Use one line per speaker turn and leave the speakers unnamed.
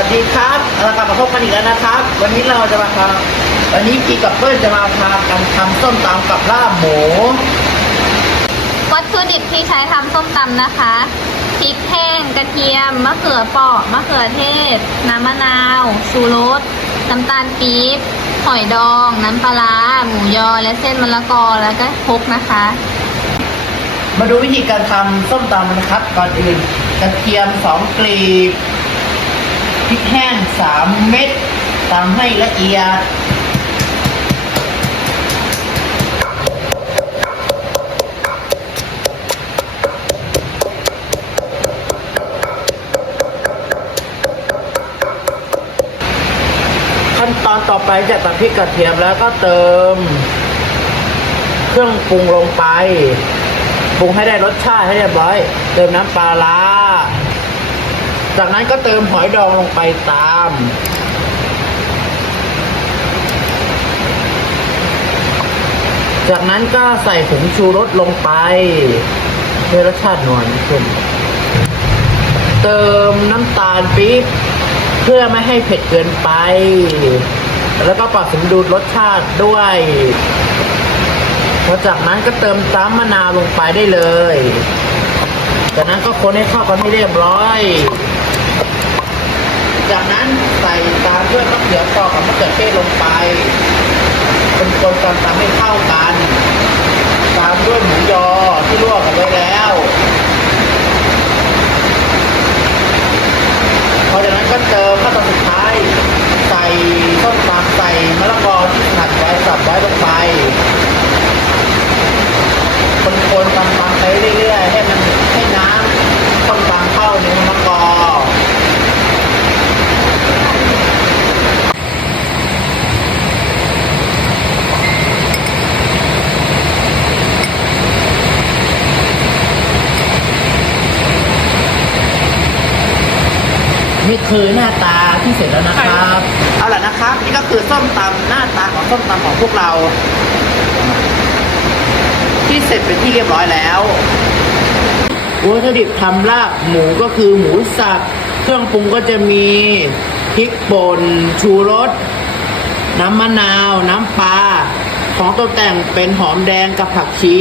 วัสดีครับเรากลับมาพบกันอีกแล้วนะครับ วันนี้เราจะมาทำวันนี้พีกับเปิ้ลจะมาพากันทำส้มตำกับลาบหมู
วัตถุดิบที่ใช้ทำส้มตำนะคะพริกแห้งกระเทียมมะเขือเปราะมะเขือเทศ น้ำมะนาวชูรสน้ำตาลปี๊บหอยดอง น้ำปลาร้าหมูยอและเส้นมะละกอแล้วก็คลุกนะคะ
มาดูวิธีการทำส้มตำนะครับก่อนอื่นกระเทียมสองกลีบ พริกแห้งสามเม็ดตำให้ละเอียด ขั้นตอนต่อไปจากตัดพริกกระเทียมแล้วก็เติม เครื่องปรุงลงไปปรุงให้ได้รสชาติให้เรียบร้อย เติมน้ำปลาร้า จากนั้นก็เติมหอยดองลงไปตาม จากนั้นก็ใส่ผงชูรสลงไปเพื่อรสชาติหน่อยขึ้น เติมน้ำตาลปี๊บเพื่อไม่ให้เผ็ดเกินไป แล้วก็ปรับสมดุลรสชาติด้วยพอจากนั้นก็เติมน้ำมะนาวลงไปได้เลย จากนั้นก็คนให้เข้ากันให้เรียบร้อย จากนั้นใส่ตามด้วยมะเขือเปราะกับมะเขือเทศลงไปเป็นคนกันตามให้เข้ากัน ตามด้วยหมูยอที่ลวกกันไว้แล้วพอจากนั้นก็เติมขั้นตอนสุดท้าย ใส่ส้มตำใส่มะละกอที่หั่นไว้สับไว้ลงไปคนๆตำไปเรื่อยๆให้มันให้น้ำส้มตำเข้าในมะละกอ นี่คือหน้าตาที่เสร็จแล้วนะครับ เอาล่ะนะครับ นี่ก็คือส้มตำหน้าตาของส้มตำของพวกเรา ที่เสร็จเป็นที่เรียบร้อยแล้ววัตถุดิบทำลาบหมูก็คือหมูสับเครื่องปรุงก็จะมีพริกป่นชูรสน้ำมะนาว น้ำปลาของตกแต่งเป็นหอมแดงกับผักชี